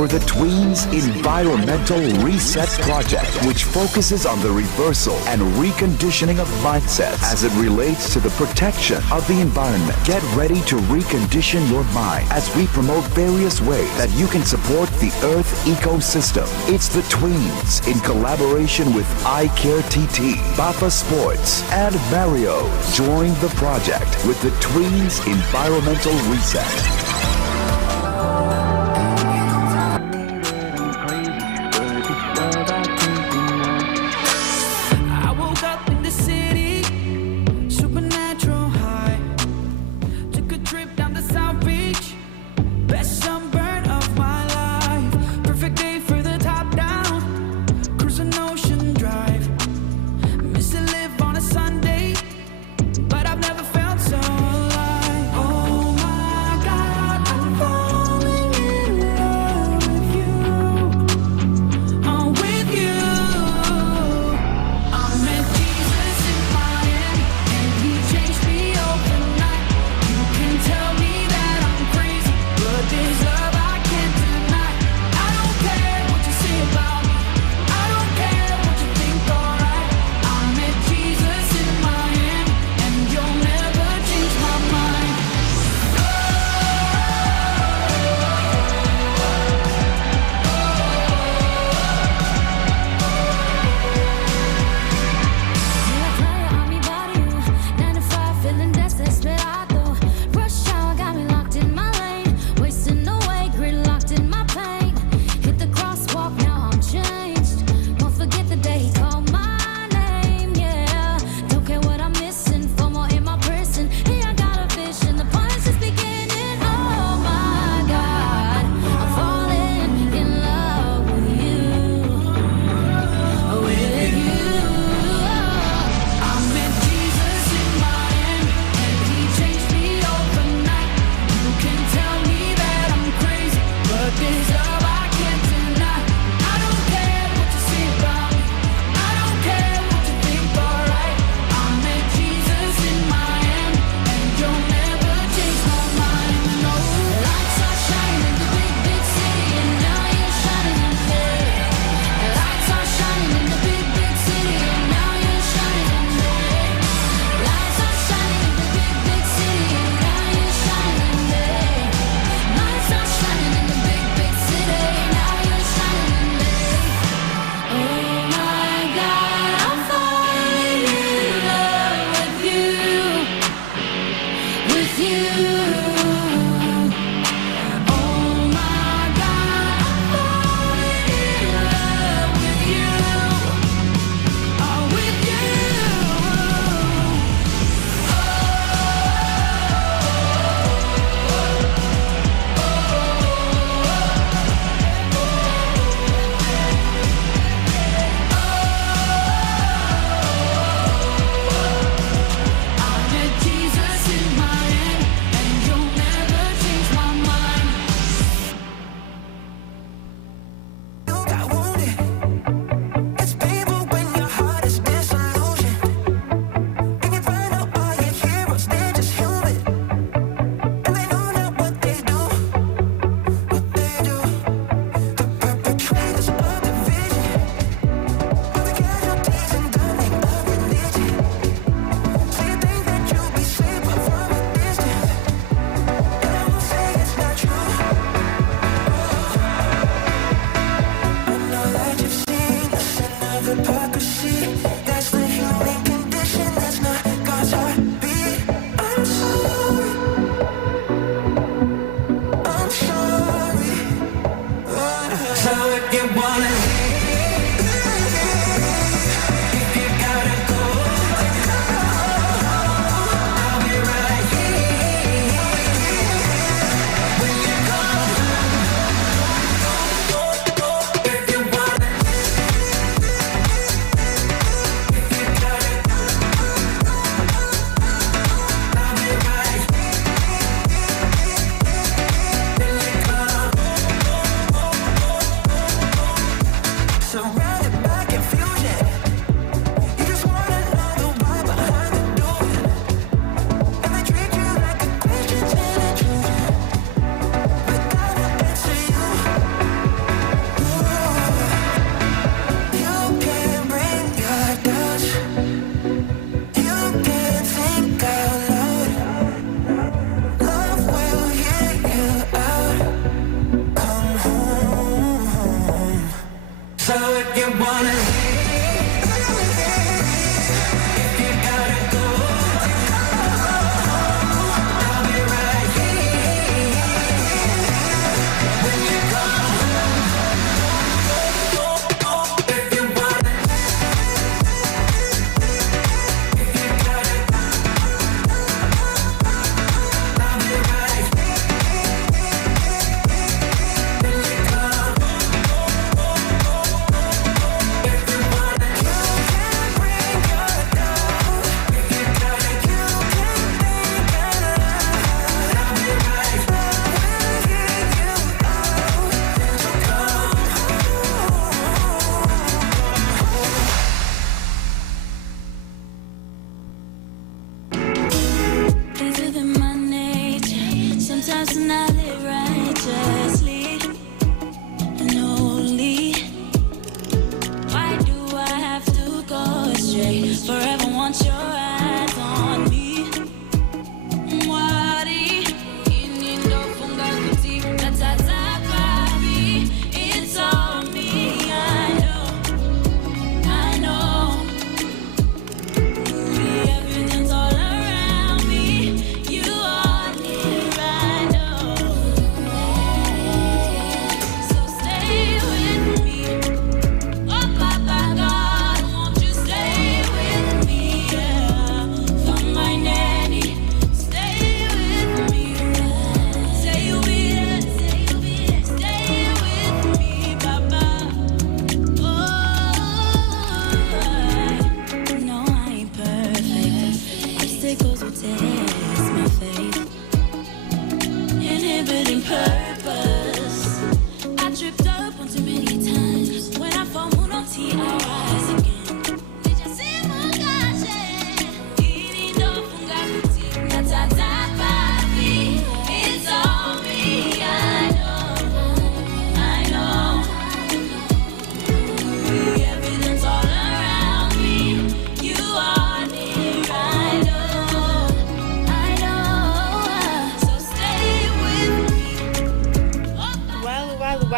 for the Tweens Environmental Reset project, which focuses on the reversal and reconditioning of mindsets as it relates to the protection of the environment. Get ready to recondition your mind as we promote various ways that you can support the Earth ecosystem. It's the Tweens in collaboration with ICARETT, BAFASPORTS, and MARIOS. Join the project with the Tweens Environmental Reset.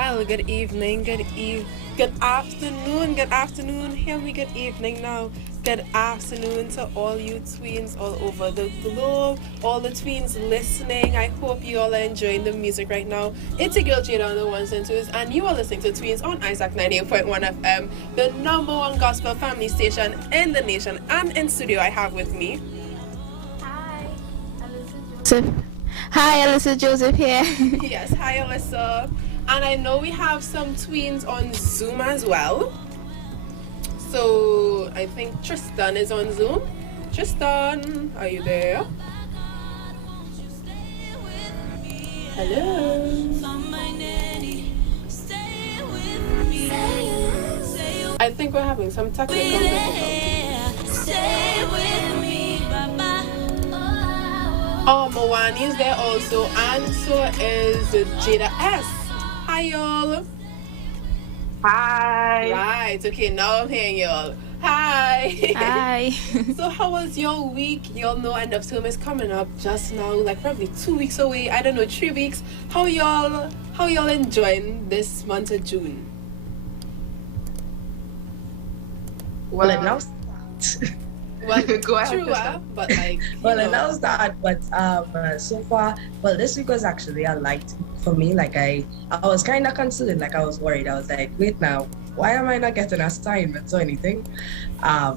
Well, good evening, good afternoon. Hear me, good evening now. Good afternoon to all you tweens all over the globe, all the tweens listening. I hope you all are enjoying the music right now. It's your girl Jada on the ones and twos, and you are listening to Tweens on Isaac 98.1 FM, the #1 gospel family station in the nation. And in studio, I have with me. Hi, Alyssa Joseph. Hi, Alyssa Joseph here. Yes, hi Alyssa. And I know we have some tweens on Zoom as well. So I think Tristan is on Zoom. Tristan, are you there? Hello. I think we're having some technical difficulties. Oh, Mawani is there also, and so is Jada S. Hi, y'all. Hi. Right, okay, now I'm hearing y'all. Hi. Hi. So how was your week? Y'all know end of term is coming up just now, like probably 2 weeks away. I don't know, 3 weeks. How y'all enjoying this month of June? Well, it now starts. Well, Go ahead, true, Krista. but like, Well, it now starts, but so far, well, this week was actually a light for me. Like I was kind of concerned, like I was worried. I was like, wait now, why am I not getting assignments or anything?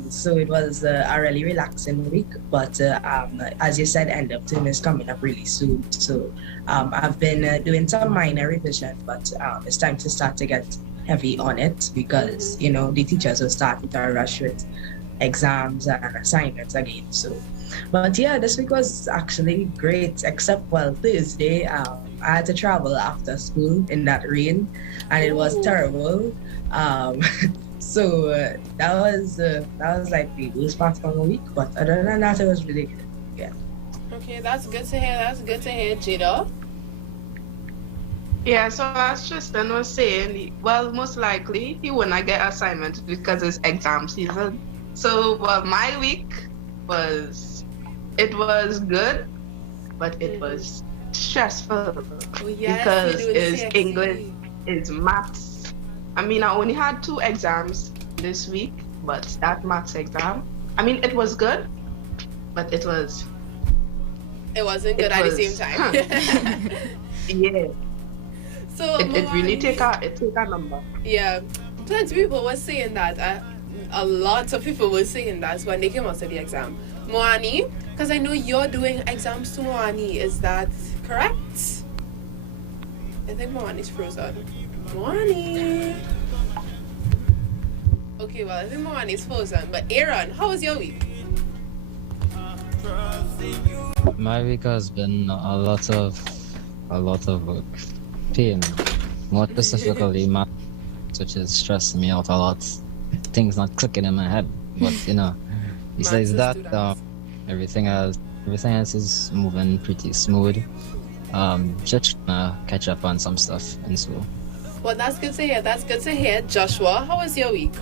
So it was a really relaxing week. But as you said, end of term is coming up really soon. So I've been doing some minor revision, but it's time to start to get heavy on it because you know the teachers will start to rush with exams and assignments again. So, but yeah, this week was actually great. Except Thursday, I had to travel after school in that rain, and it was terrible. So that was like the worst part of the week. But other than that, it was really good. Yeah. okay, that's good to hear. Jada. Yeah, so as Tristan was saying, well, most likely he will not get assignments because it's exam season. So, well, my week was good, but it was stressful because it's English, it's maths. I mean, I only had 2 exams this week, but that maths exam, I mean, it was good, but it wasn't good at the same time. Yeah. So it really take a number. Yeah, plenty of people were saying that. A lot of people were saying that when they came out to the exam. Moani, because I know you're doing exams to Moani, is that correct? I think Moani's frozen. Moani. Okay, well, I think Moani's frozen. But Aaron, how was your week? My week has been a lot of work. Pain. More specifically, math, which is stressing me out a lot. Things not clicking in my head, but you know, besides that, everything else is moving pretty smooth. Just catch up on some stuff in school. Well, that's good to hear. Joshua, how was your week?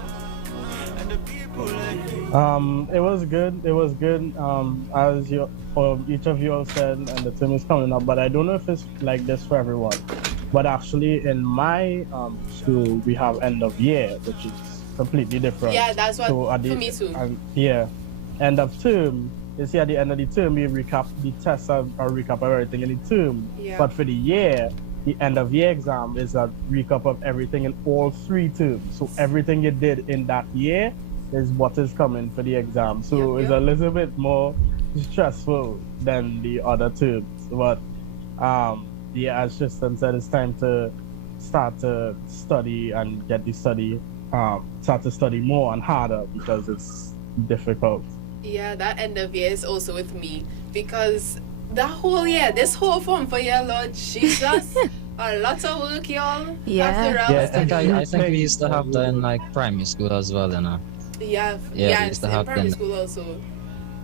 It was good. As each of you all said, and the term is coming up, but I don't know if it's like this for everyone. But actually, in my school, we have end of year, which is completely different. Yeah, that's what for me too. Yeah, end of term. You see, at the end of the term, we recap the tests or recap of everything in the term. Yeah. But for the year, the end of year exam is a recap of everything in all 3 terms. So everything you did in that year is what is coming for the exam. So it's a little bit more stressful than the other terms. But yeah, as Tristan said, it's time to start to study and get the study. Start to study more and harder because it's difficult. Yeah, that end of year is also with me because that whole year, this whole form for year, Lord Jesus, a lot of work, y'all. Yeah. I think we used to have that in like primary school as well, you know. Yeah, we used to in have primary them. school also.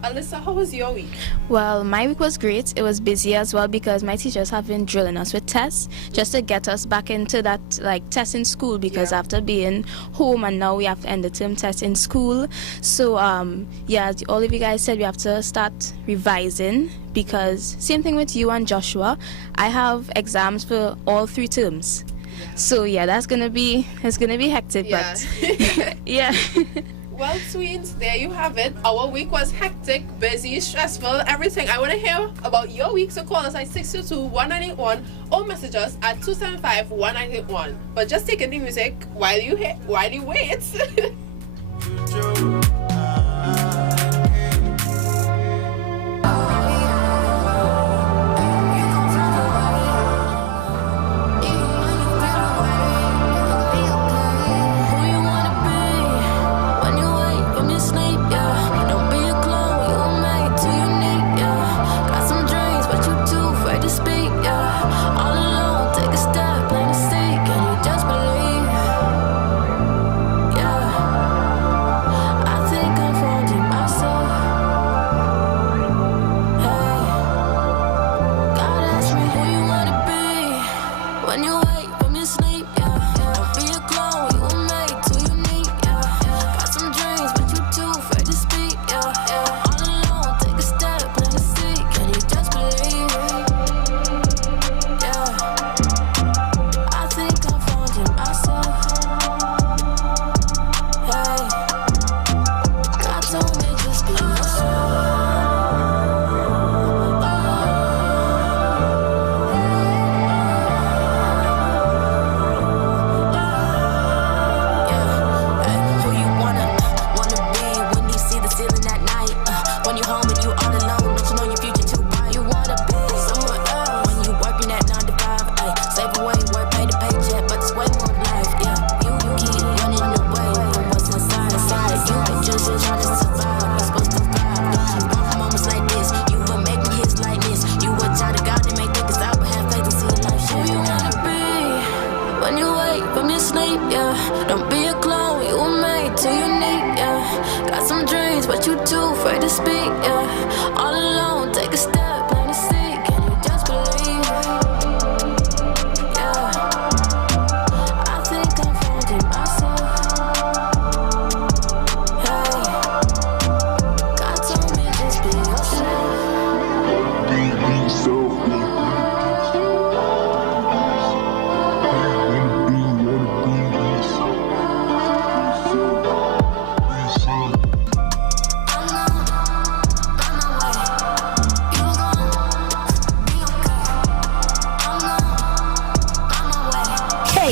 Alyssa, how was your week? Well, my week was great. It was busy as well because my teachers have been drilling us with tests just to get us back into that like test in school because after being home and now we have to end the term test in school. So yeah, all of you guys said we have to start revising because same thing with you and Joshua. I have exams for all 3 terms. So yeah, it's gonna be hectic, Yeah. but yeah. Well, Tweens, there you have it. Our week was hectic, busy, stressful, everything. I want to hear about your week, so call us at 622-1981 or message us at 275-1981. But just take in the music while you wait.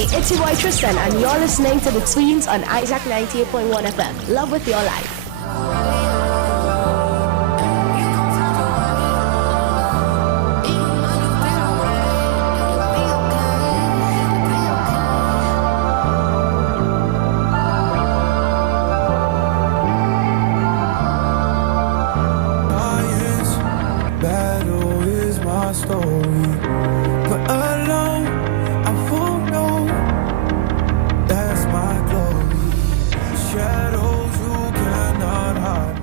It's your boy Tristan, and you're listening to the Tweens on Isaac 98.1 FM. Love with your life. Battle is my story, but alone I won't know. That's my glory. Shadows you cannot hide.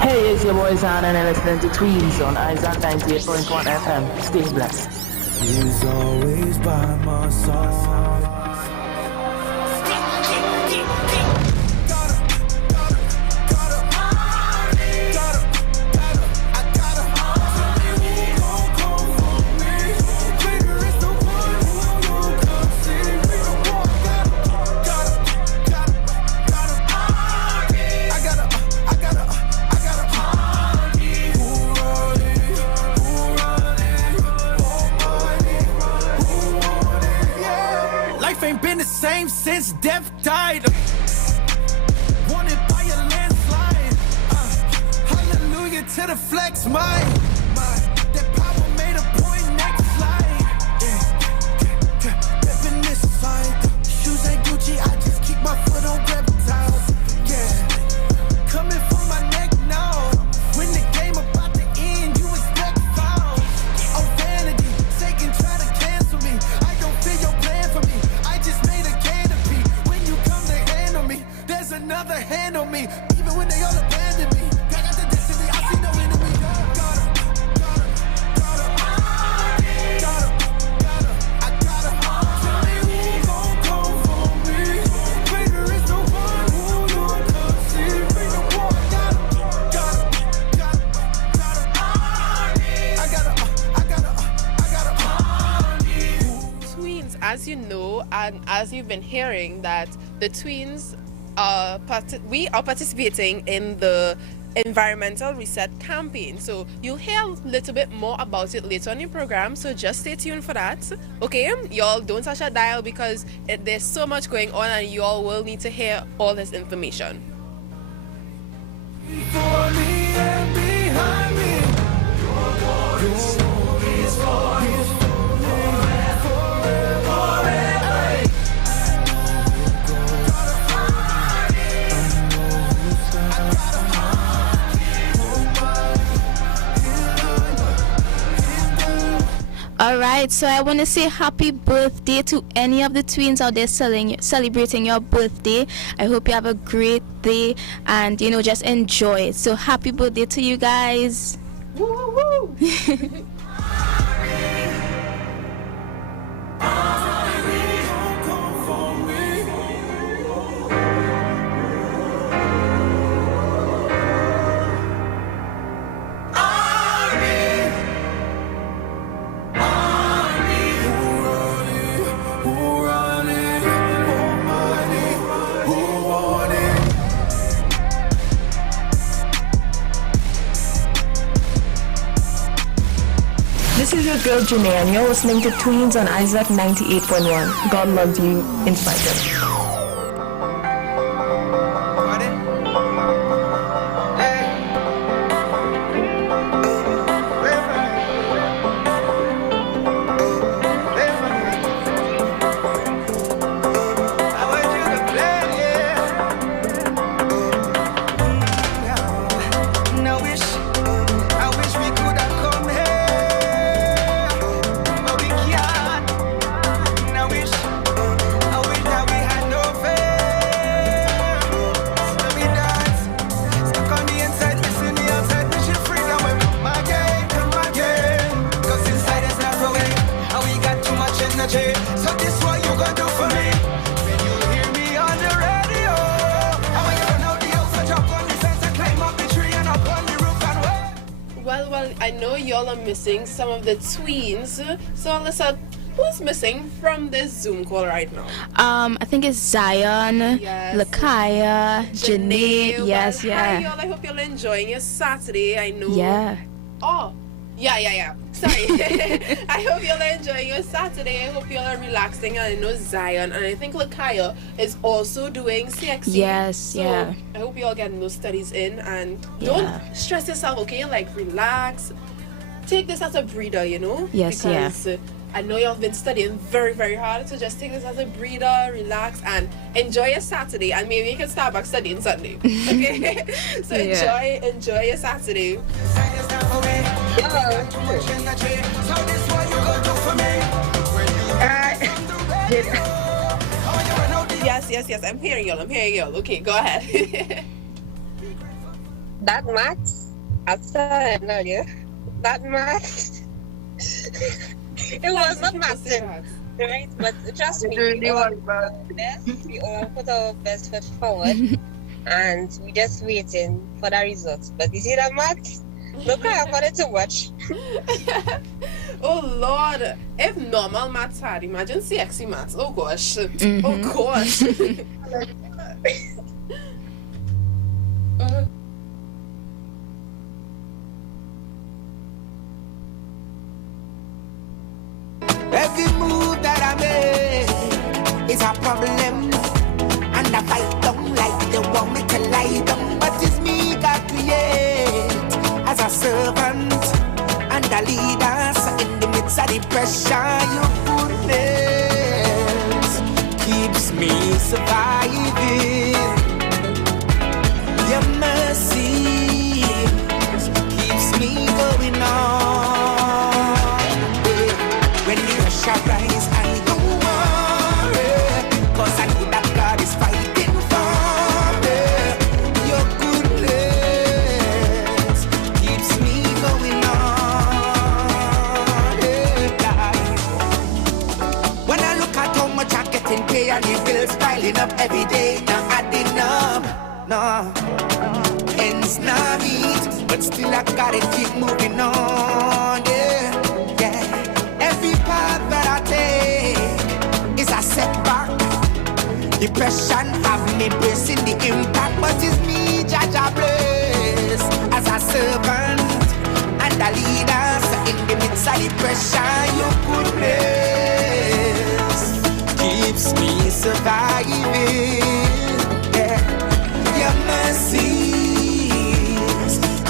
Hey, it's your boy Zan, and I'm listening to Tweens on Isaac 98.1 FM. Stay blessed. He's always by my side. Same since death died. Wanted by a landslide. Hallelujah to the flex. That power made a point. Next slide. Repping this side. Shoes ain't Gucci. I just keep my foot on reptiles. Yeah. Coming for my neck now. When the game about to end, you expect foul. Oh vanity, Satan try to cancel me. I don't feel your plan for me. I just made a canopy. When you come to handle me, there's another hand on me. Even when they all abandon me, I got the destiny. I see no enemy. know, and as you've been hearing, that the Tweens we are participating in the Environmental Reset campaign. So you'll hear a little bit more about it later on in your program. So just stay tuned for that. Okay, y'all don't touch that dial because there's so much going on, and y'all will need to hear all this information. For me and behind me. Your story is for me. All right, so I want to say happy birthday to any of the tweens out there celebrating your birthday. I hope you have a great day and, you know, just enjoy it. So happy birthday to you guys. Woo, woo, woo. This is your girl Janae, and you're listening to Tweens on Isaac 98.1. God loves you, in spite of. I know y'all are missing some of the tweens. So listen, who's missing from this Zoom call right now? I think it's Zion, yes, Lakaya, Janae. Yes, well, yeah. Hi y'all, I hope y'all enjoying your Saturday. I know. Yeah. Oh, yeah. Sorry. I hope y'all are enjoying your Saturday. I hope y'all are relaxing. And I know Zion and I think Lakaya is also doing CXC. Yes, so yeah. I hope y'all getting those studies in and don't stress yourself, okay? Like relax. Take this as a breather, you know? Yes, because I know y'all been studying very, very hard. So just take this as a breather, relax, and enjoy your Saturday. And maybe you can start back studying Sunday. Okay? So enjoy your Saturday. Yes. I'm hearing y'all. Okay, go ahead. That maths, I said earlier, that maths, it was not maths, right? But trust me, we all put our best foot forward, and we just waiting for the results. But you see that maths? Look, I wanted to watch. Oh Lord, if normal maths hard, imagine CXC maths. Oh gosh. Oh gosh. Every move that I make is a problem, and I fight don't like they want me to lie down, but it's me that create as a servant and a leader. So in the midst of the pressure, your goodness keeps me surviving. Your mercy keeps me going on. When the pressure rise, I don't worry, 'cause I know that God is fighting for me. Your goodness keeps me going on. When I look at how much I'm getting paid and the bills piling up every day, not adding up, no, ends not meet, but still I gotta keep moving on, yeah. Every path that I take is a Depression have me bracing the impact, but it's me, Jaja bless as a servant and a leader. So in the midst of depression, your goodness keeps me surviving. Yeah, your mercies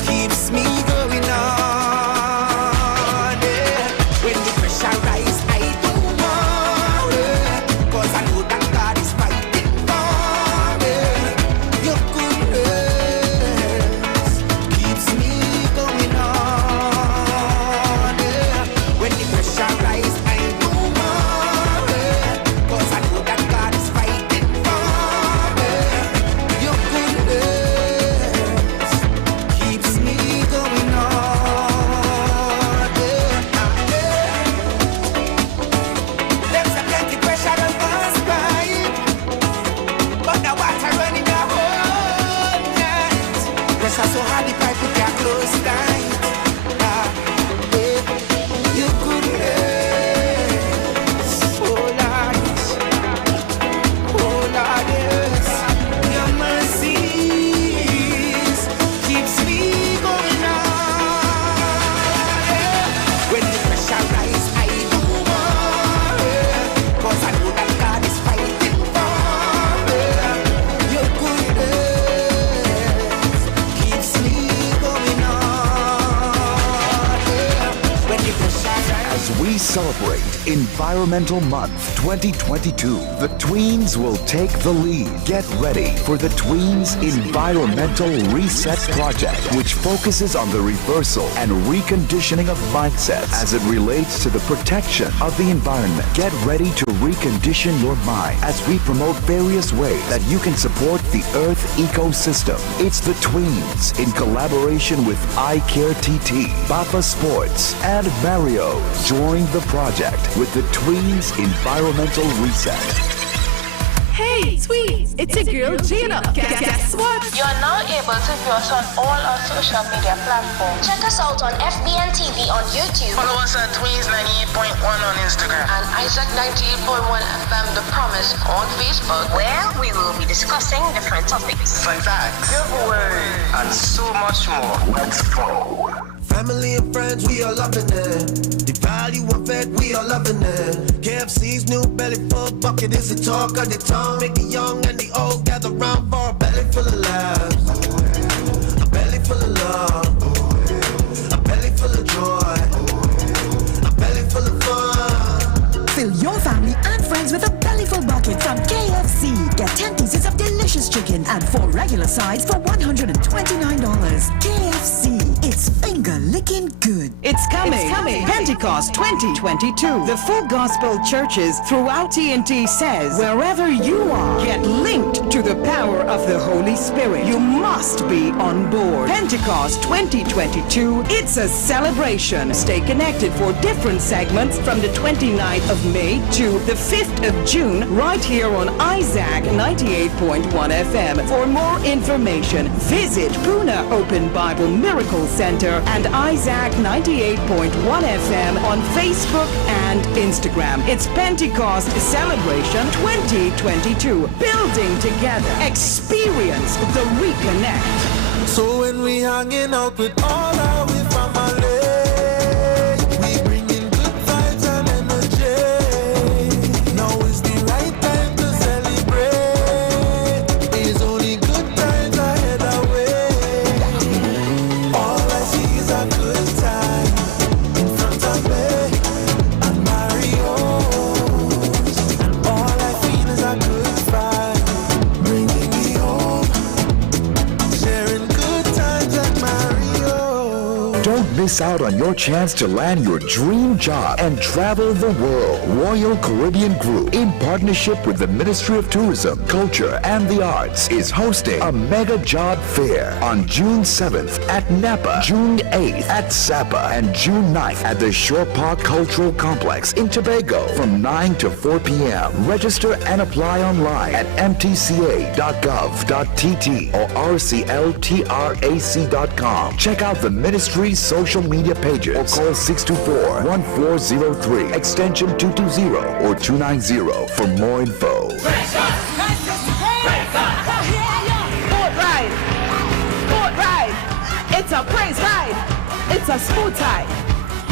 keeps me going on. Yeah, when the pressure rise, I do more. 'Cause I know that God is fighting for me. Your goodness keeps me going on. Yeah, when the pressure rise, I do more. 'Cause I know that God is fighting for me. Your goodness keeps me going on. There's a plenty pressure on us, right? But the water running a whole night. Pressure so hard the pipe we can't close tight. You goodness, oh Lord, yes. Your mercies keeps me going on. Yeah. When the pressure rise, I do more. 'Cause I know that God is fighting for me. Your goodness keeps me going on. Yeah. When the pressure rise. As we celebrate Environmental Month 2022, the Tweens will take the lead. Get ready for the Tweens Environmental Reset Project, which focuses on the reversal and reconditioning of mindsets as it relates to the protection of the environment. Get ready to recondition your mind as we promote various ways that you can support the Earth ecosystem. It's the Tweens in collaboration with ICARETT, BAFASPORTS, and MARIOS. Join the project with the Tweens Environmental Reset. Hey, Tweens, it's your girl Gina. Guess what? You are now able to view us on all our social media platforms. Check us out on FBN TV on YouTube. Follow us at Tweens 98.1 on Instagram. And Isaac 98.1 FM The Promise on Facebook, where we will be discussing different topics. Fun facts, giveaway, and so much more. Let's go. Family and friends, we are loving it. The value of it, we are loving it. KFC's new belly full bucket is the talk of the town. Make the young and the old gather round for a belly full of laughs, a belly full of love, a belly full of joy, a belly full of fun. Fill your family and friends with a bellyful bucket from KFC. Get 10 pieces of delicious chicken and 4 regular sides for $129. KFC, it's finger-licking good. It's coming. Pentecost 2022. The Full Gospel Churches throughout TNT says, wherever you are, get linked to the power of the Holy Spirit. You must be on board. Pentecost 2022. It's a celebration. Stay connected for different segments from the 29th of May to the 5th of June, right here on Isaac 98.1 FM. For more information, visit Puna Open Bible Miracle Center and Isaac 98.1 FM on Facebook and Instagram. It's Pentecost Celebration 2022. Building together. Experience the reconnect. So when we hanging out with all our family, we bring in good vibes and energy. Now is the right time to celebrate. It's only good times ahead away. All I see is a good time in front of me and Mario's. And all I feel is a good vibe, bringing me home, sharing good times at Mario's. Don't miss out on your chance to land your dream job and travel the world. Royal Caribbean Group, in partnership with the Ministry of Tourism, Culture, and the Arts, is hosting a mega job fair on June 7th at Napa, June 8th at Sapa, and June 9th at the Shore Park Cultural Complex in Tobago from 9 to 4 p.m. Register and apply online at mtca.gov.tt or rcltrac.com. Check out the ministry's social social media pages or call 624-1403, extension 220 or 290 for more info. Boat ride. Boat ride. It's a praise ride. It's a smooth tide.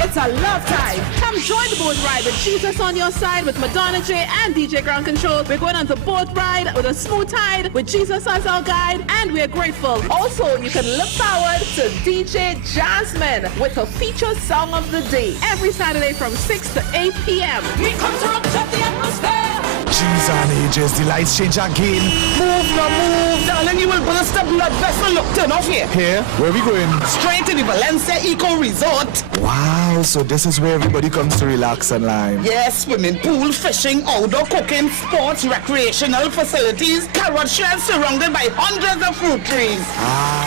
It's a love tide. Come join the boat ride with Jesus on your side with Madonna J and DJ Ground Control. We're going on the boat ride with a smooth tide with Jesus as our guide, and we're grateful. Also, you can look forward to DJ Jasmine with her featured song of the day every Saturday from 6 to 8 p.m. We come to upset the atmosphere. G's and ages, the lights change again. Move, no move, darling, you will burst the blood vessel. Look, turn off here. Here? Where are we going? Straight to the Valencia Eco Resort. Wow, so this is where everybody comes to relax and lime. Yes, swimming pool, fishing, outdoor cooking, sports, recreational facilities, carrot shells surrounded by hundreds of fruit trees.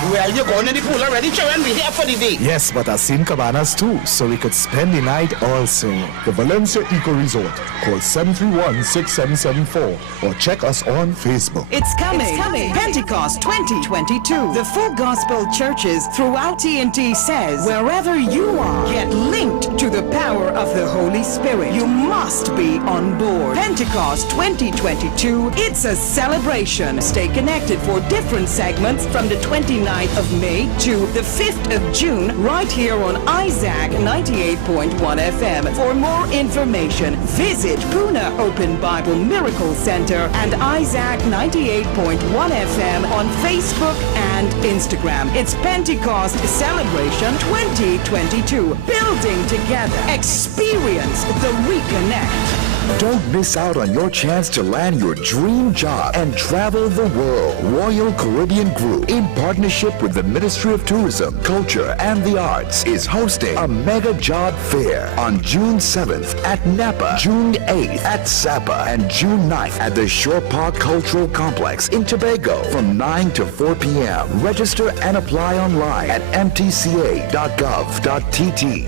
Well, you're going in the pool already, children. We're here for the day. Yes, but I've seen cabanas too, so we could spend the night also. The Valencia Eco Resort. Call 731-6774 or check us on Facebook. It's coming. Pentecost 2022. The Full Gospel Churches throughout TNT says, wherever you are, get linked to the power of the Holy Spirit. You must be on board. Pentecost 2022. It's a celebration. Stay connected for different segments from the 29th of May to the 5th of June right here on Isaac 98.1 FM. For more information, visit Puna Open Bible Miracle Center and Isaac 98.1 FM on Facebook and Instagram. It's Pentecost Celebration 2022. Building together. Experience the reconnect. Don't miss out on your chance to land your dream job and travel the world. Royal Caribbean Group, in partnership with the Ministry of Tourism, Culture, and the Arts, is hosting a mega job fair on June 7th at Napa, June 8th at Sapa, and June 9th at the Shore Park Cultural Complex in Tobago from 9 to 4 p.m. Register and apply online at mtca.gov.tt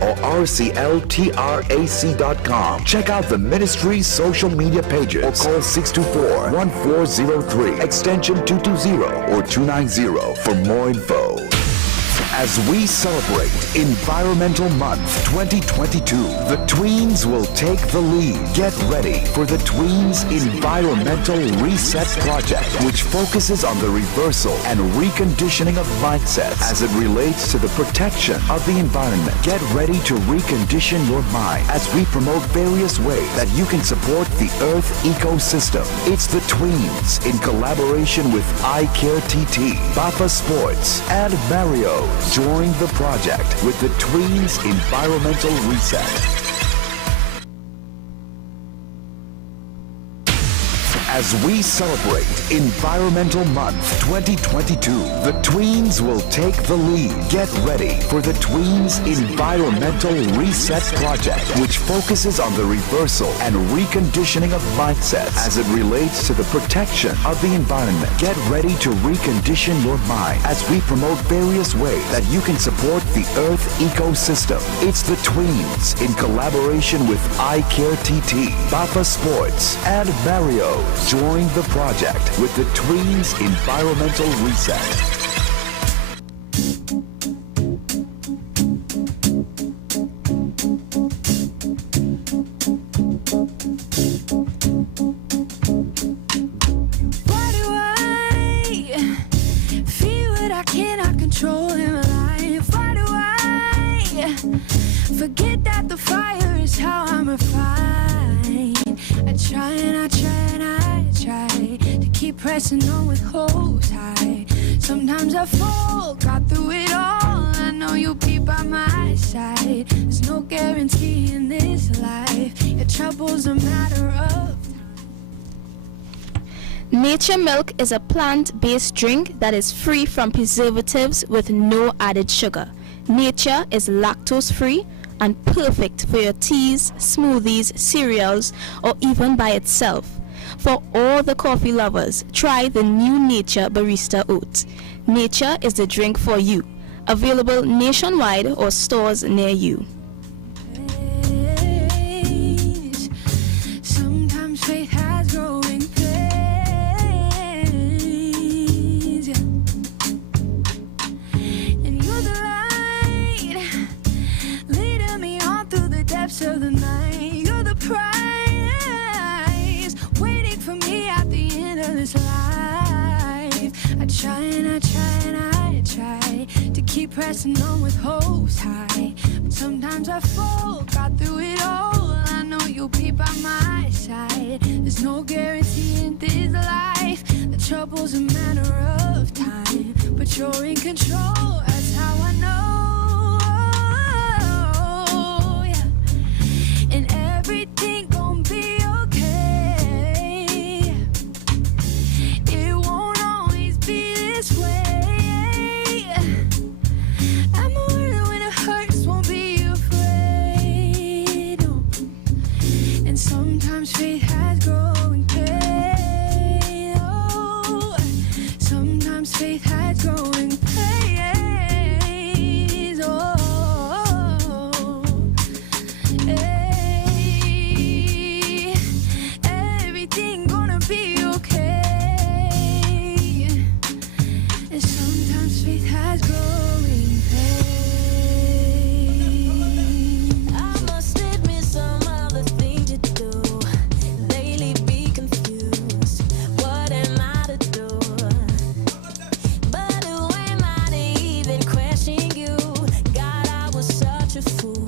or rcltrac.com. Check out the Ministry social media pages or call 624-1403, extension 220 or 290 for more info. As we celebrate Environmental Month 2022, the Tweens will take the lead. Get ready for the Tweens Environmental Reset project, which focuses on the reversal and reconditioning of mindsets as it relates to the protection of the environment. Get ready to recondition your mind as we promote various ways that you can support the Earth ecosystem. It's the Tweens in collaboration with ICARETT, BAFASPORTS, and MARIOS. Join the project with the Tweens Environmental Reset. As we celebrate Environmental Month 2022, the Tweens will take the lead. Get ready for the Tweens Environmental Reset project, which focuses on the reversal and reconditioning of mindsets as it relates to the protection of the environment. Get ready to recondition your mind as we promote various ways that you can support the Earth ecosystem. It's the Tweens in collaboration with ICARETT, BAFASPORTS, and MARIOS. Join the project with the Tweens Environmental Reset. Why do I feel what I cannot control in my life? Why do I forget that the fire is how I'm refined? I try and I try and I try to keep pressing on with hopes high. Sometimes I fall, got through it all. I know you'll be by my side. There's no guarantee in this life. Your trouble's a matter of. Nature Milk is a plant-based drink that is free from preservatives with no added sugar. Nature is lactose-free and perfect for your teas, smoothies, cereals, or even by itself. For all the coffee lovers, try the new Nature Barista Oat. Nature is the drink for you. Available nationwide or stores near you. Sometimes faith has growing pains, and you're the light this life. I try and I try and I try to keep pressing on with hopes high, but sometimes I fall. Got through it all, I know you'll be by my side. There's no guarantee in this life. The trouble's a matter of time, but you're in control. That's how I know. Yeah. And everything gon' be okay. It won't always be this way. I'm a word when it hurts, won't be afraid. No. And sometimes faith has growing pain. Oh, sometimes faith has growing pains. Oh, hey, everything gonna be okay. And sometimes faith has growing pain. I must admit some of the things you do, they leave me confused. What am I to do? But who am I to even question you? God, I was such a fool.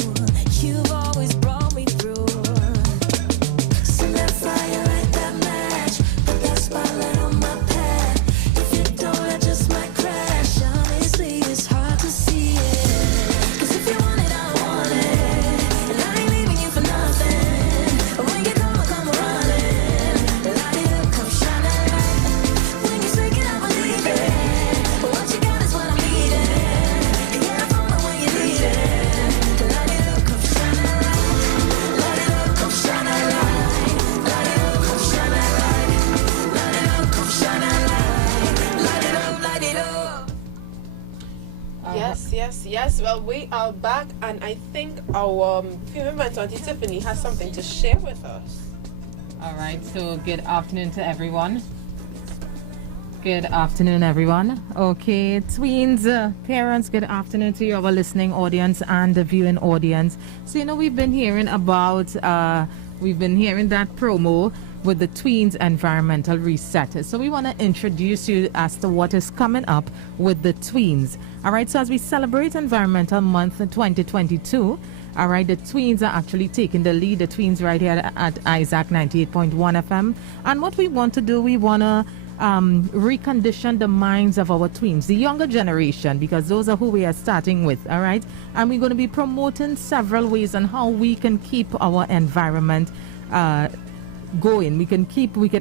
You've always brought me through. Send that fire, light that match, put that spotlight on my path. If you don't, I just might crash. Honestly, it's hard to see it. 'Cause if you want it, I want it. And I ain't leaving you for nothing. When you come, I come running. Light it up, come shine that light. When you speak it, I believe it. What you got is what I'm needing. Yeah, I follow when you need it. Light it up, come shine that light. Light it up, come shine that light. Light it up, come shine that light. Light it up, come shine that light. Light it up, light it up. Yes. Well, we are back, and I think our female mentor, Auntie Tiffany, has something to share with us. All right, so good afternoon to everyone. Good afternoon, everyone. Okay, tweens, parents, good afternoon to you, our listening audience and the viewing audience. So, we've been hearing about, we've been hearing that promo with the Tweens Environmental Reset. So we want to introduce you as to what is coming up with the Tweens. All right, so as we celebrate Environmental Month 2022, all right, the Tweens are actually taking the lead, the Tweens right here at Isaac 98.1 FM. And what we want to do, we want to recondition the minds of our tweens, the younger generation, because those are who we are starting with, all right? And we're going to be promoting several ways on how we can keep our environment going. We can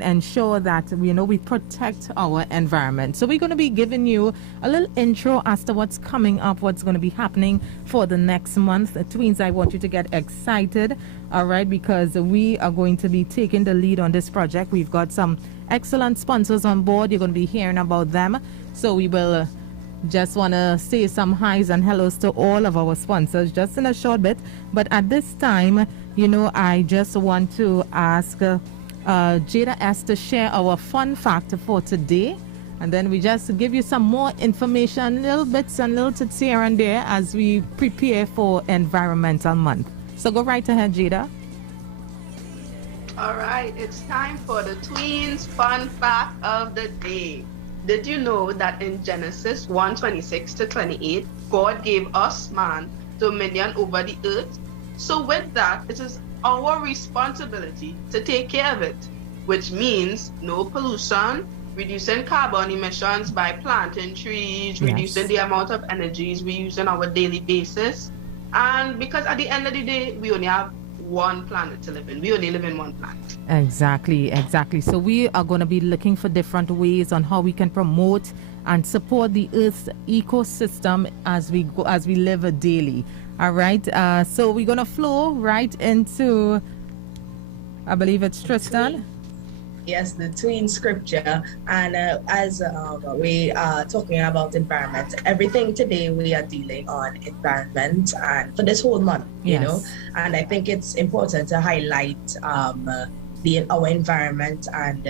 ensure that we protect our environment. So we're going to be giving you a little intro as to what's coming up, what's going to be happening for the next month. Tweens, I want you to get excited, all right, because we are going to be taking the lead on this project. We've got some excellent sponsors on board. You're going to be hearing about them. So we will just want to say some highs and hellos to all of our sponsors just in a short bit. But at this time, I just want to ask Jada S to share our fun fact for today. And then we just give you some more information, little bits and little tips here and there as we prepare for Environmental Month. So go right ahead, Jada. All right, it's time for the Tweens Fun Fact of the Day. Did you know that in Genesis 1:26-28, God gave us, man, dominion over the earth? So with that, it is our responsibility to take care of it, which means no pollution, reducing carbon emissions by planting trees, reducing the amount of energies we use on our daily basis. And because at the end of the day, we only have one planet to live in. We only live in one planet. Exactly. So we are going to be looking for different ways on how we can promote and support the Earth's ecosystem as we live daily. All right. So we're going to flow right into, I believe it's Tristan. Yes, the tween scripture. And as we are talking about environment, everything today we are dealing on environment and for this whole month, you know. And I think it's important to highlight our environment and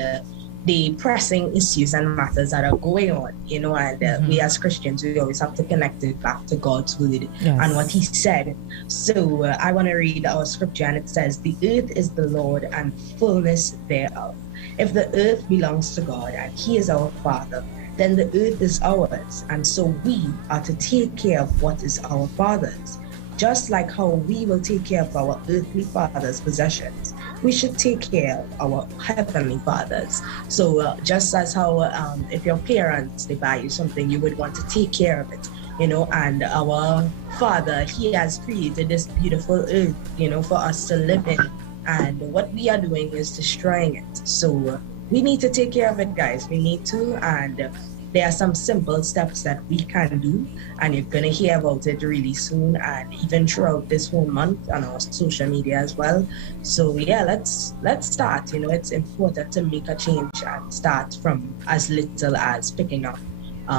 the pressing issues and matters that are going on, you know, and we as Christians, we always have to connect it back to God's word and what he said. So I want to read our scripture, and it says, "The earth is the Lord and fullness thereof, If the earth belongs to God and He is our Father, then the earth is ours. And so we are to take care of what is our Father's. Just like how we will take care of our earthly father's possessions, we should take care of our heavenly fathers. So just as how if your parents, they buy you something, you would want to take care of it, you know, and our Father, He has created this beautiful earth, you know, for us to live in. And what we are doing is destroying it. So we need to take care of it, guys. We need to, and there are some simple steps that we can do, and you're gonna hear about it really soon, and even throughout this whole month on our social media as well. So yeah, let's start. You know, it's important to make a change and start from as little as picking up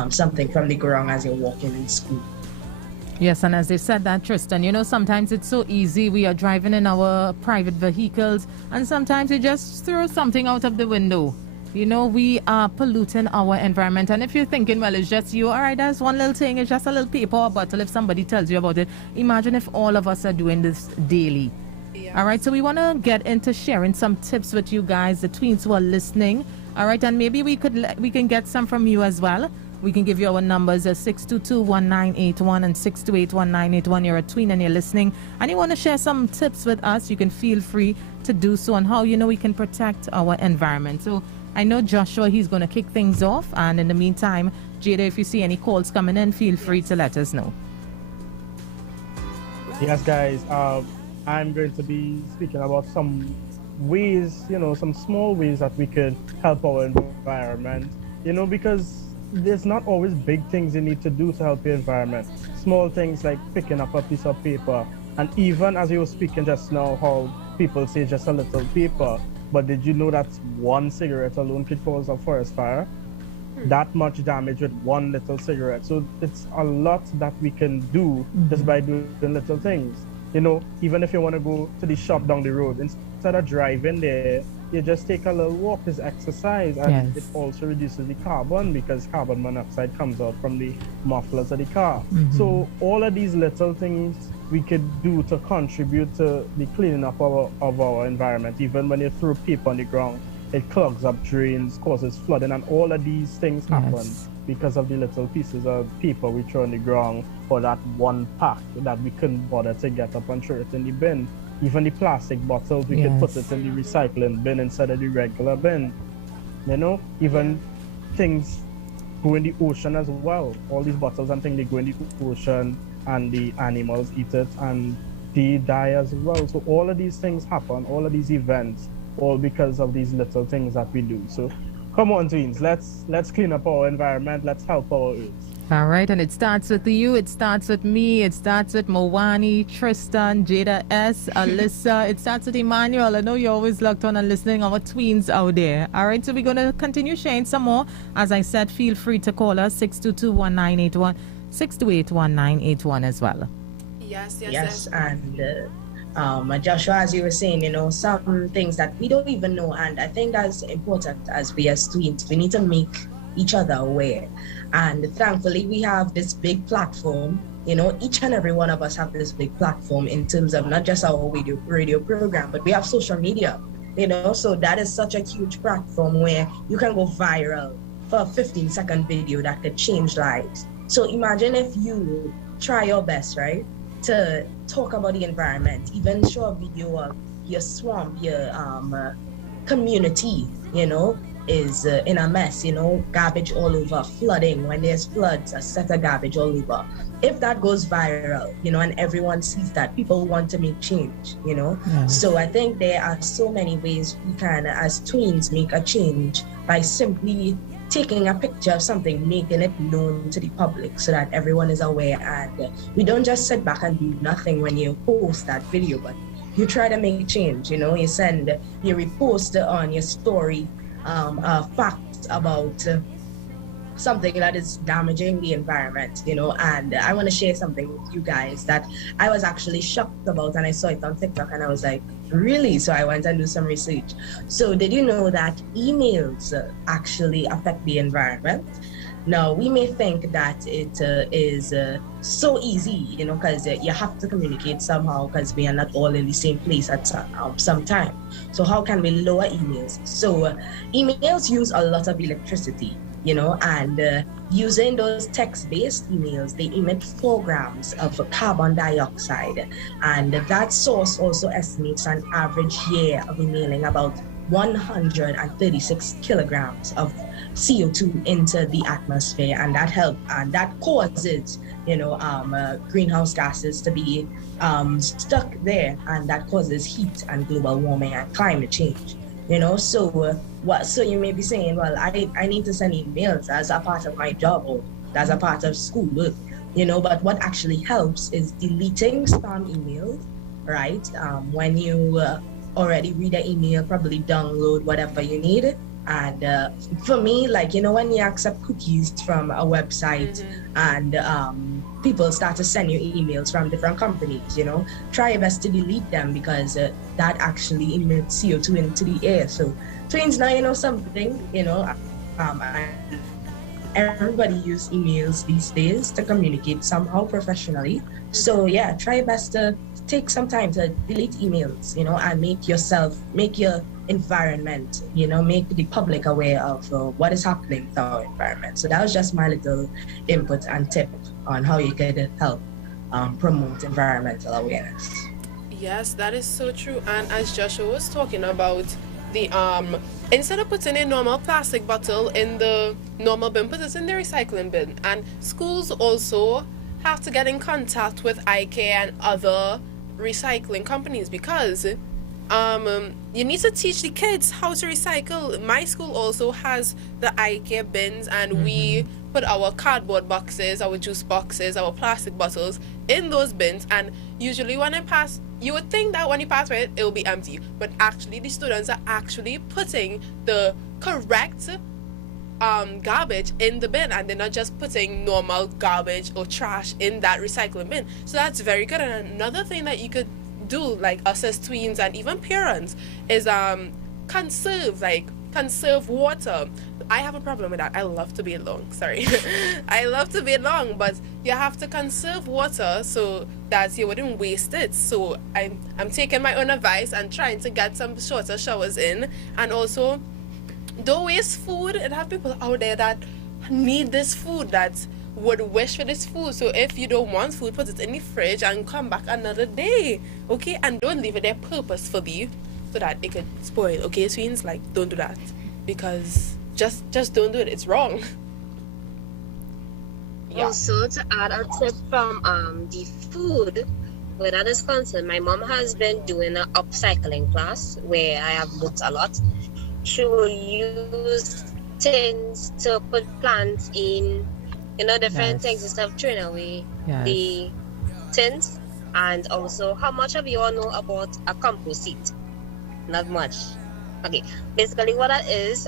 something from the ground as you're walking in school. Yes, and as they said that, Tristan, you know, sometimes it's so easy. We are driving in our private vehicles, and sometimes we just throw something out of the window. You know, we are polluting our environment. And if you're thinking, well, it's just you, all right, that's one little thing, it's just a little paper or bottle. If somebody tells you about it, imagine if all of us are doing this daily. All right, so we want to get into sharing some tips with you guys, the tweens who are listening. All right, and maybe we can get some from you as well. We can give you our numbers as 622-1981 and 628-1981. You're a tween and you're listening, and you want to share some tips with us, you can feel free to do so on how, you know, we can protect our environment. So I know Joshua, he's going to kick things off. And in the meantime, Jada, if you see any calls coming in, feel free to let us know. Yes, guys. I'm going to be speaking about some ways, you know, some small ways that we could help our environment, you know, because there's not always big things you need to do to help your environment. Small things like picking up a piece of paper. And even as you were speaking just now, how people say just a little paper. But did you know that one cigarette alone could cause a forest fire? That much damage with one little cigarette. So it's a lot that we can do just by doing little things. You know, even if you want to go to the shop down the road, instead of driving there, you just take a little walk as exercise. And it also reduces the carbon, because carbon monoxide comes out from the mufflers of the car. So all of these little things we could do to contribute to the cleaning up of our environment. Even when you throw paper on the ground, it clogs up drains, causes flooding, and all of these things happen because of the little pieces of paper we throw on the ground, or that one pack that we couldn't bother to get up and throw it in the bin. Even the plastic bottles, we could put it in the recycling bin instead of the regular bin. You know, even things go in the ocean as well. All these bottles and things, they go in the ocean, and the animals eat it and they die as well. So all of these things happen, all of these events, all because of these little things that we do. So come on, tweens, let's clean up our environment, let's help our earth. All right, and it starts with you, it starts with me, it starts with Mowani, Tristan, Jada S, Alyssa, it starts with Emmanuel. I know you're always locked on and listening, our tweens out there. All right, so we're going to continue sharing some more. As I said, feel free to call us 622-1981, 628-1981 as well. Yes. And Joshua, as you were saying, you know, some things that we don't even know, and I think that's important as we as tweens. We need to make each other aware. And thankfully, we have this big platform. You know, each and every one of us have this big platform in terms of not just our radio program, but we have social media. You know, so that is such a huge platform where you can go viral for a 15-second video that could change lives. So imagine if you try your best, right, to talk about the environment, even show a video of your swamp, your community, you know, is in a mess, you know, garbage all over, flooding. When there's floods, a set of garbage all over. If that goes viral, you know, and everyone sees that, people want to make change, you know. So I think there are so many ways we can, as tweens, make a change by simply taking a picture of something, making it known to the public so that everyone is aware. And we don't just sit back and do nothing when you post that video, but you try to make change. You know, you repost on your story facts about something that is damaging the environment, you know. And I want to share something with you guys that I was actually shocked about, and I saw it on TikTok and I was like, really? So I went and do some research. So did you know that emails actually affect the environment? Now, we may think that it is so easy, because you have to communicate somehow because we are not all in the same place at some time. So how can we lower emails? So emails use a lot of electricity, and using those text-based emails, they emit 4 grams of carbon dioxide. And that source also estimates an average year of emailing about 136 kilograms of CO2 into the atmosphere, and that causes greenhouse gases to be stuck there, and that causes heat and global warming and climate change. So you may be saying, well, I need to send emails as a part of my job or as a part of schoolwork, but what actually helps is deleting spam emails, right? When you already read an email, probably download whatever you need. And for me, when you accept cookies from a website and people start to send you emails from different companies, try your best to delete them, because that actually emits CO2 into the air. So Tweens, now something, everybody use emails these days to communicate somehow professionally. So yeah, try your best to take some time to delete emails, and make your environment, make the public aware of what is happening with our environment. So that was just my little input and tip on how you could help promote environmental awareness. Yes, that is so true. And as Joshua was talking about, the instead of putting a normal plastic bottle in the normal bin, put it in the recycling bin. And schools also have to get in contact with ICARETT and other recycling companies, because you need to teach the kids how to recycle. My school also has the ICARETT bins, and we put our cardboard boxes, our juice boxes, our plastic bottles in those bins. And usually when I pass, you would think that when you pass by it, it will be empty, but actually the students are actually putting the correct garbage in the bin, and they're not just putting normal garbage or trash in that recycling bin. So that's very good. And another thing that you could do, like us as tweens and even parents, is conserve water. I have a problem with that. I love to be long. Sorry. I love to be long, but you have to conserve water so that you wouldn't waste it. So I'm taking my own advice and trying to get some shorter showers in. And also, don't waste food. And have people out there that need this food, that would wish for this food. So if you don't want food, put it in the fridge and come back another day. Okay? And don't leave it there purposefully so that it could spoil. Okay, tweens? Don't do that. Because just don't do it. It's wrong. Yeah. Also, to add a tip from the food, where that is concerned, my mom has been doing an upcycling class where I have looked a lot. She will use tins to put plants in, different things instead of throwing away the tins. And also, how much of you all know about a compost seed? Not much. Okay, basically what that is,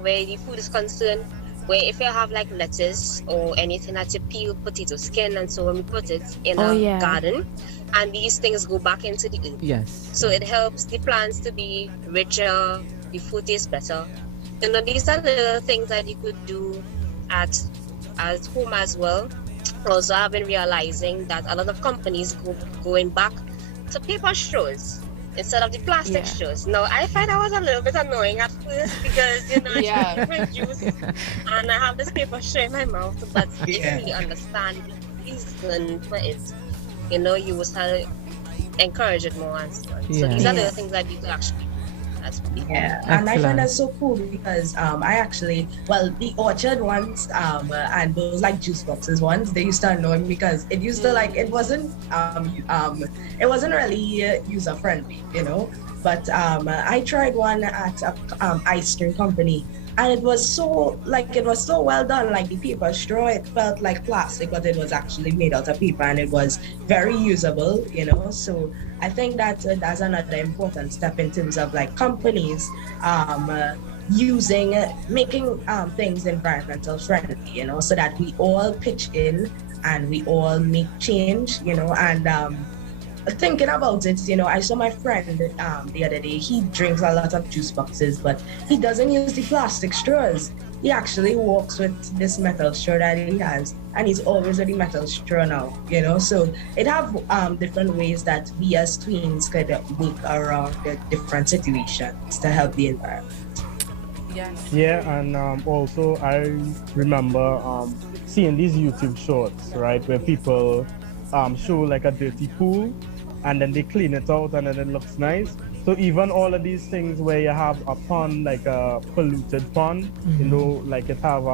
where the food is concerned, where if you have lettuce or anything that you peel, potato skin and so on, we put it in a garden, and these things go back into the earth. Yes. So it helps the plants to be richer, the food tastes better. These are the things that you could do at home as well. Also, I've been realizing that a lot of companies going back to paper straws instead of the plastic straws. Now, I find that was a little bit annoying at first because, I drink my juice and I have this paper straw in my mouth, but if you really understand the reason for it, you will start to encourage it more and stuff. So these are the things that you could actually do. And I find that so cool because I actually, the orchard ones and those juice boxes ones, they used to annoy me because it used to it wasn't really user friendly, But I tried one at a ice cream company, and it was so well done. The paper straw, it felt like plastic, but it was actually made out of paper, and it was very usable, So I think that that's another important step in terms of companies making things environmental friendly, so that we all pitch in and we all make change, and thinking about it, I saw my friend the other day. He drinks a lot of juice boxes, but he doesn't use the plastic straws. he actually walks with this metal straw that he has, and he's always with the metal straw now, you know. So it have different ways that we as tweens could work around the different situations to help the environment. Yes. Yeah, and also I remember seeing these YouTube shorts, right, where people show like a dirty pool and then they clean it out and then it looks nice. So even all of these things where you have a pond, like a polluted pond, you know, like it have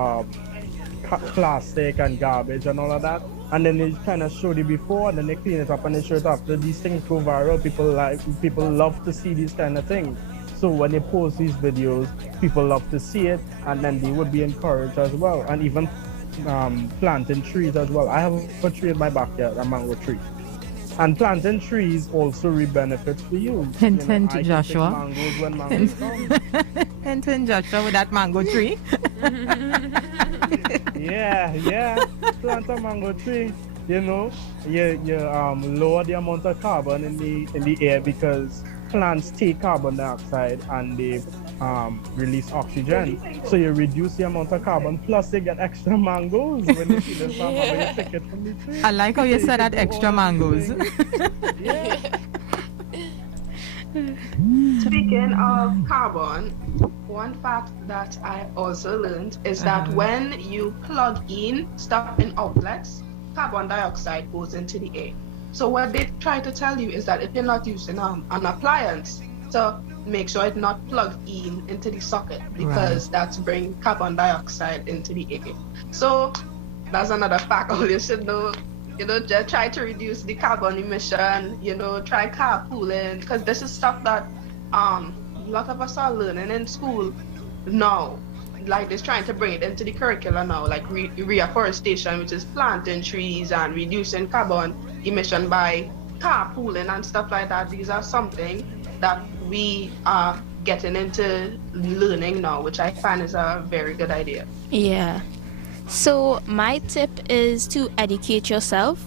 plastic and garbage and all of that, and then they kind of show it before and then they clean it up and they show it after. These things go viral. People love to see these kind of things. So when they post these videos, people love to see it, and then they would be encouraged as well. And even planting trees as well. I have a tree in my backyard, a mango tree. And planting trees also benefits for you. Hint, hint, Joshua. Mangoes when mangoes come. Hint, Joshua, with that mango tree. Yeah. Plant a mango tree. You know, you lower the amount of carbon in the air, because plants take carbon dioxide and they release oxygen. So you reduce the amount of carbon, plus they get extra mangoes when you see them farm when you pick it from the tree. I like how you said that, extra mangoes. Speaking of carbon, one fact that I also learned is that when you plug in stuff in outlets, carbon dioxide goes into the air. So what they try to tell you is that if you're not using an appliance, so make sure it's not plugged into the socket, because that's bring carbon dioxide into the air. So that's another fact all you should know. You know, just try to reduce the carbon emission, you know, try carpooling, because this is stuff that a lot of us are learning in school now. Like they're trying to bring it into the curriculum now, like reforestation, which is planting trees and reducing carbon emission by carpooling and stuff like that. These are something that we are getting into learning now, which I find is a very good idea. Yeah. So my tip is to educate yourself,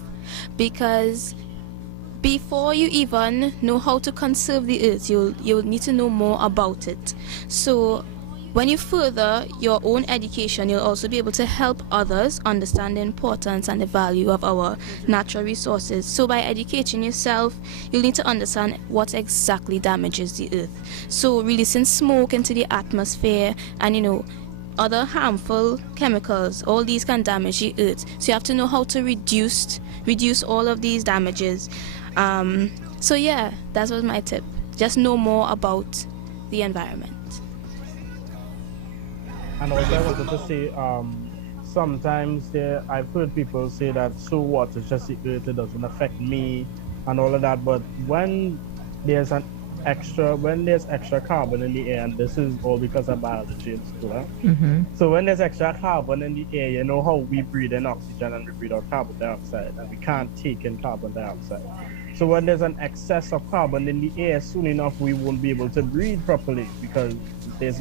because before you even know how to conserve the earth, you'll need to know more about it. So when you further your own education, you'll also be able to help others understand the importance and the value of our natural resources. So by educating yourself, you'll need to understand what exactly damages the earth. So releasing smoke into the atmosphere and, you know, other harmful chemicals, all these can damage the earth. So you have to know how to reduce all of these damages. So yeah, that was my tip. Just know more about the environment. And also I wanted to say, sometimes I've heard people say that, so what, it's just the earth, it doesn't affect me and all of that. But when there's extra carbon in the air, and this is all because of biology in school, so when there's extra carbon in the air, you know how we breathe in oxygen and we breathe out carbon dioxide, and we can't take in carbon dioxide. So when there's an excess of carbon in the air, soon enough we won't be able to breathe properly, because there's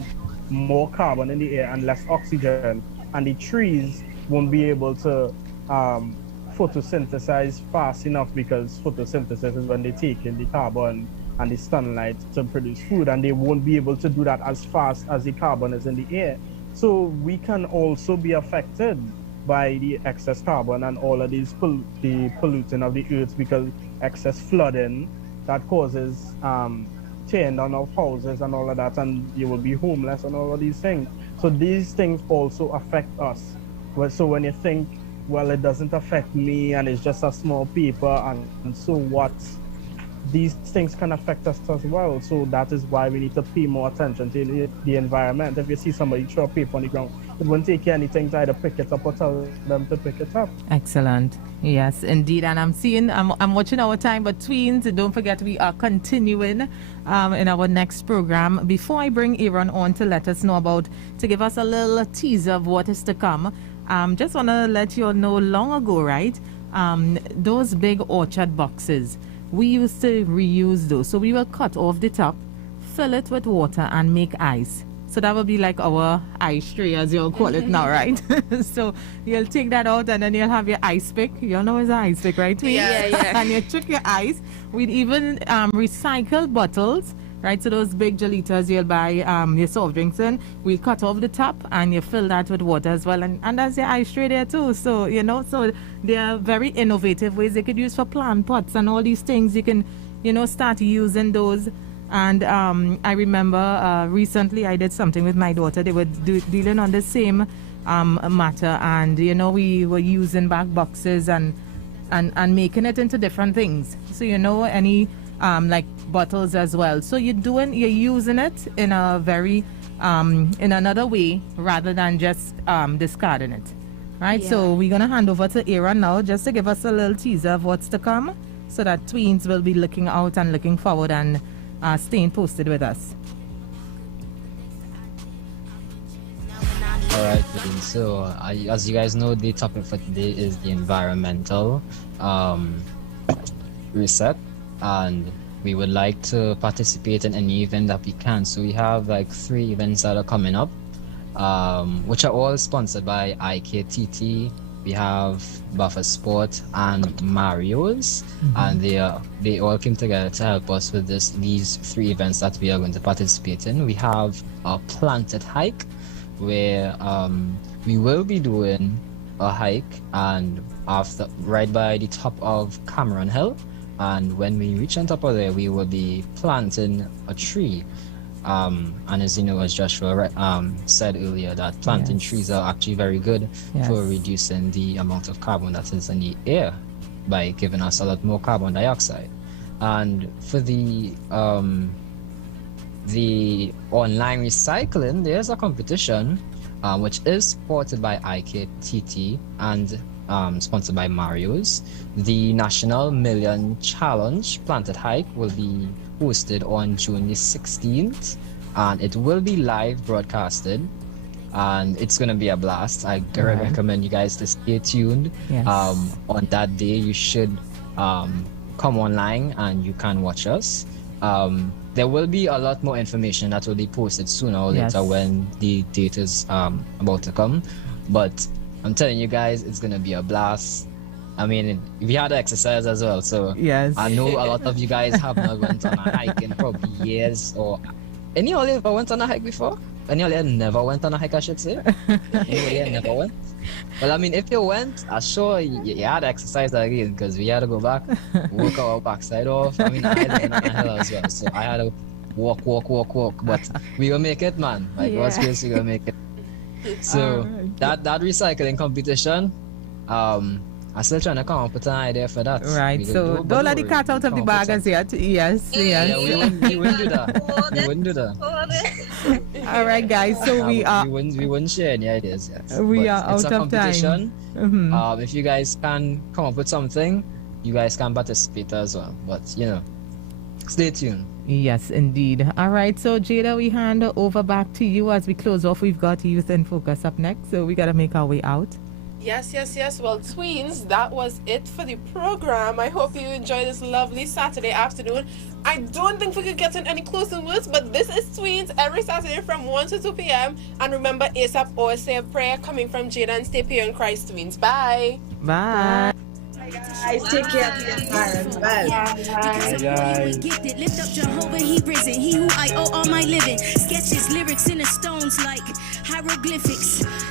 more carbon in the air and less oxygen, and the trees won't be able to photosynthesize fast enough, because photosynthesis is when they take in the carbon and the sunlight to produce food, and they won't be able to do that as fast as the carbon is in the air. So we can also be affected by the excess carbon and all of these the polluting of the earth, because excess flooding that causes tearing down of houses and all of that, and you will be homeless and all of these things. So these things also affect us. So when you think, well, it doesn't affect me and it's just a small paper, and so what? These things can affect us as well. So that is why we need to pay more attention to the environment. If you see somebody throw a paper on the ground, it won't take you anything to either pick it up or tell them to pick it up. Excellent. Yes, indeed. And I'm watching our time, but Tweens, don't forget we are continuing in our next program. Before I bring Aaron on to let us know to give us a little teaser of what is to come, just want to let you all know, long ago, right, those big orchard boxes, we used to reuse those. So we will cut off the top, fill it with water, and make ice. So that will be like our ice tray, as you'll call it now, right? So you'll take that out, and then you'll have your ice pick. You all know it's an ice pick, right? Yeah. And you took your ice. We'd even recycle bottles right? So those big jolitas you'll buy your soft drinks in, we cut off the top and you fill that with water as well. And that's your ice tray there too. So, you know, so they are very innovative ways they could use for plant pots and all these things. You can, you know, start using those. And I remember recently I did something with my daughter. They were dealing on the same matter. And, you know, we were using back boxes and making it into different things. So, you know, any like bottles as well. So you're using it in a very in another way rather than just discarding it, right? Yeah. So we're gonna hand over to Aaron now just to give us a little teaser of what's to come, so that Tweens will be looking out and looking forward and staying posted with us. All right, so as you guys know, the topic for today is the environmental reset, and we would like to participate in any event that we can. So we have like 3 events that are coming up, which are all sponsored by ICARETT. We have BAFASPORTS and MARIOS, and they all came together to help us with these 3 events that we are going to participate in. We have a planted hike, where we will be doing a hike and right by the top of Cameron Hill, and when we reach on top of there, we will be planting a tree. And as you know, as Joshua said earlier, that planting trees are actually very good for reducing the amount of carbon that is in the air by giving us a lot more carbon dioxide. And for the online recycling, there's a competition which is supported by ICARETT and sponsored by MARIOS. The National Million Challenge Planted Hike will be hosted on June the 16th, and it will be live broadcasted, and it's going to be a blast. I recommend you guys to stay tuned. On that day, you should come online and you can watch us. There will be a lot more information that will be posted sooner or later when the date is about to come. But I'm telling you guys, it's going to be a blast. I mean, we had exercise as well, so I know a lot of you guys have not went on a hike in probably years. Or any of you ever went on a hike before? Any of you never went on a hike, I should say? Any of you never went? Well, I mean, if you went, I'm sure you had exercise again, because we had to go back, work our backside off. I mean, I had to on a hill as well, so I had to walk, but we gonna make it, man. Like, God's grace, we gonna make it. So that recycling competition, I'm still trying to come up with an idea for that. Right, so don't let the cat out of the bag as yet. Yes. Yeah, we wouldn't do that. We wouldn't do that. All right, guys. So we wouldn't share any ideas yet. We are it's out a of time. If you guys can come up with something, you guys can participate as well. But you know, stay tuned. Yes, indeed. All right, so Jada, we hand over back to you as we close off. We've got Youth in Focus up next, so we got to make our way out. Yes. Well, Tweens, that was it for the program. I hope you enjoyed this lovely Saturday afternoon. I don't think we could get in any closing words, but this is Tweens every Saturday from 1 to 2 p.m. And remember, ASAP, always say a prayer, coming from Jada, and stay pure in Christ, Tweens. Bye. Bye. Guys, take care of your parents. Bye. Guys. Gifted, lift up Jehovah, he risen. He who I owe all my living. Sketches, lyrics in the stones like hieroglyphics.